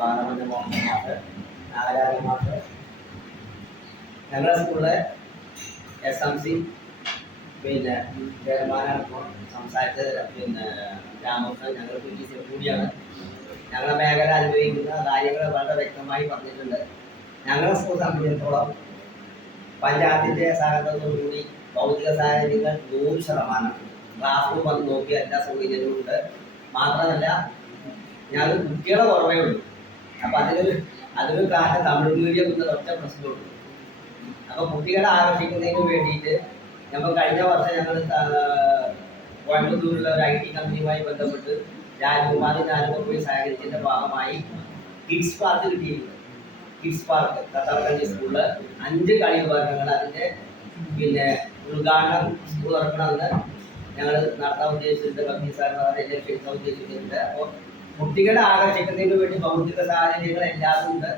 Parliament മോഹൻമാർ നാഗരാജന്മാർ ഞങ്ങളുടെ സ്കൂളിലെ S M C പിന്നെ ചെയർമാനാണ് ഇപ്പോൾ സംസാരിച്ചത് പിന്നെ രാമകൃഷ്ണൻ ഞങ്ങൾ പി ടി സി കൂടിയാണ്. ഞങ്ങളുടെ മേഖല അനുഭവിക്കുന്ന കാര്യങ്ങൾ വളരെ വ്യക്തമായി പറഞ്ഞിട്ടുണ്ട്. ഞങ്ങളുടെ സ്കൂൾ സംബന്ധിച്ചിടത്തോളം പഞ്ചായത്തിന്റെ സഹകരണത്തോടുകൂടി ഭൗതിക സാഹചര്യങ്ങൾ നൂറ് ശതമാനമാണ് ക്ലാസ് റൂം വന്ന് നോക്കിയ എല്ലാ സൗകര്യങ്ങളും ഉണ്ട്. മാത്രമല്ല ഞങ്ങൾ കുട്ടികളെ കുറവേ ഉള്ളൂ അപ്പം അതിനൊരു അതിനൊരു കാരണം തമിഴ് മീഡിയം എന്ന ഒറ്റ പ്രശ്നമുള്ളൂ അപ്പോൾ കുട്ടികളെ ആകർഷിക്കുന്നതിന് വേണ്ടിയിട്ട് നമ്മൾ കഴിഞ്ഞ വർഷം ഞങ്ങൾ കോയമ്പത്തൂരിലെ ഒരു ഐ ടി കമ്പനിയുമായി ബന്ധപ്പെട്ട് രാജകുമാരി ഞാനൊക്കെ പോയി സഹകരിച്ചതിന്റെ ഭാഗമായി കിഡ്സ് പാർക്ക് കിട്ടിയിട്ടുണ്ട്. കിഡ്സ് പാർക്ക് കത്താർക്കണ്ടി സ്കൂളിൽ അഞ്ച് കളി ഉപകരണങ്ങൾ അതിന്റെ പിന്നെ ഉദ്ഘാടനം സ്കൂൾ തുറക്കണമെന്ന് ഞങ്ങൾ നടത്താൻ ഉദ്ദേശിച്ചിട്ടുണ്ട് കമ്പനി സാറിന് ഉദ്ദേശിച്ചിട്ടുണ്ട്. അപ്പോൾ കുട്ടികളെ ആകർഷിക്കുന്നതിന് വേണ്ടി ഭൗതിക സാഹചര്യങ്ങൾ എല്ലാം ഉണ്ട്.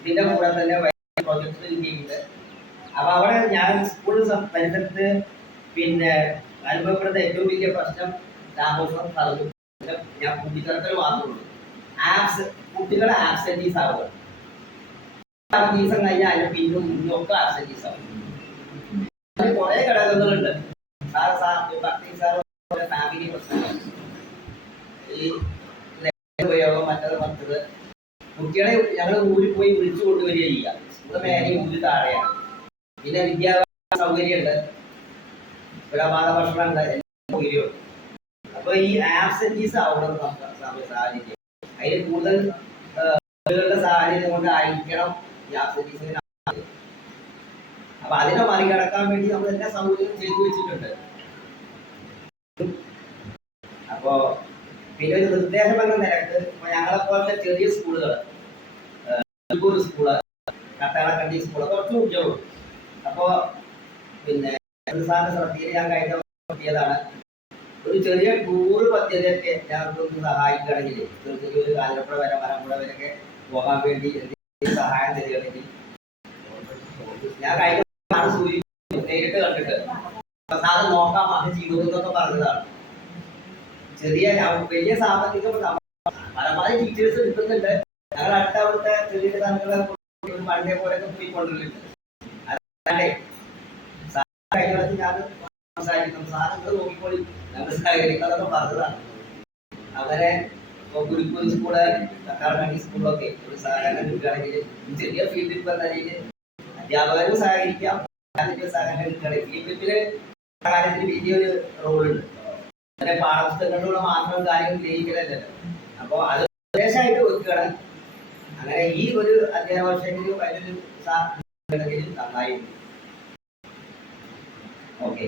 ഇതിന്റെ കൂടെ തന്നെ പ്രോജക്ട്സ് ഉണ്ട്. അപ്പോൾ അവിടെ ഞാൻ സ്കൂൾ പരിസരത്ത് പിന്നെ അനുഭവപ്പെടുന്ന ഏറ്റവും വലിയ പ്രശ്നം താമസം ഞാൻ കൂട്ടിച്ചേർക്കൽ മാത്രമുള്ളൂ ആപ്സ് കുട്ടികളെ ആബ്സെന്റീസ് ആവുക. ദിവസം കഴിഞ്ഞാൽ പിന്നും മുന്നോക്കം ആബ്സെന്റീസ് ആവും. കുറേ ഘടകങ്ങളുണ്ട്. ഉപയോഗം മറ്റത് മറ്റത് കുട്ടികളെ ഞങ്ങൾ ഊരിൽ പോയി വിളിച്ചു കൊണ്ടുവരിക ചെയ്യുക സ്കൂൾ മേലെ ഊരി താഴെയാണ്. പിന്നെ വിദ്യാഭ്യാസ സൗകര്യമുണ്ട്. ഇവിടെ ഭക്ഷണമുണ്ട്. എല്ലാ സൗകര്യമുണ്ട്. അപ്പൊ ഈ ആബ്സെന്റീസ് ആവണം നമുക്ക് സാഹചര്യം. അതിന് കൂടുതൽ സാഹചര്യം കൊണ്ട് ആയിരിക്കണം ഈ ആബ്സെന്റീസിന് അപ്പൊ അതിനെ മറികടക്കാൻ വേണ്ടി നമ്മൾ എല്ലാ സൗകര്യവും ചെയ്തു വെച്ചിട്ടുണ്ട് അപ്പോ പിന്നെ ഒരു നിർദ്ദേശം എന്ന നിലയ്ക്ക് ഇപ്പൊ ഞങ്ങളെ പോലത്തെ ചെറിയ സ്കൂളുകൾ സ്കൂൾ കട്ടാളക്കണ്ടി സ്കൂൾ കുറച്ച് കുട്ടികളുള്ളൂ അപ്പോ പിന്നെ സാറിന് ശ്രദ്ധയിൽ ഞാൻ കഴിഞ്ഞ പറ്റിയതാണ് ഒരു ചെറിയ ടൂർ പദ്ധതിയൊക്കെ ഞങ്ങൾക്കൊന്ന് സഹായിക്കുകയാണെങ്കിൽ ചെറിയ ചെറിയൊരു കാലപ്പുഴ വരെ മലമ്പുഴ വരെയൊക്കെ പോകാൻ വേണ്ടി സഹായം തരികയാണെങ്കിൽ ഞാൻ കഴിഞ്ഞ സൂചിപ്പിച്ചു നേരിട്ട് കണ്ടിട്ട്. സാറ് നോക്കാം അത് ചെയ്തു എന്നൊക്കെ പറഞ്ഞതാണ്. ചെറിയ വലിയ സാമ്പത്തിക പരമാവധി ടീച്ചേഴ്സ് കിട്ടുന്നുണ്ട്. ഞങ്ങൾ അടുത്ത അവിടുത്തെ ചെറിയ സ്ഥലങ്ങളെ പണ്ടേ ഞങ്ങൾ സഹകരിക്കാതൊക്കെ പറഞ്ഞതാണ്. അവരെ ഇപ്പൊ ഗുരുക്കുൽ സ്കൂൾ കക്കാടക്കണ്ടി സ്കൂളൊക്കെ ഒരു സഹകരണം കിട്ടുകയാണെങ്കിൽ ചെറിയ ഫീൽഡിൽ നിലയിൽ അധ്യാപകരും സഹകരിക്കാം. സഹകരണം കിട്ടുകയാണെങ്കിൽ ഫീൽഡിൽ കാര്യത്തിൽ വലിയൊരു റോളുണ്ട് അങ്ങനെ പാഠപുസ്തകങ്ങളിലൂടെ മാത്രം കാര്യം ഗ്രഹിക്കലല്ലോ? അപ്പോൾ അത് ഉപദേശമായിട്ട് വെക്കുകയാണ്. അങ്ങനെ ഈ ഒരു അധ്യയന അതിനൊരു സാ നന്നായിരുന്നു ഓക്കെ.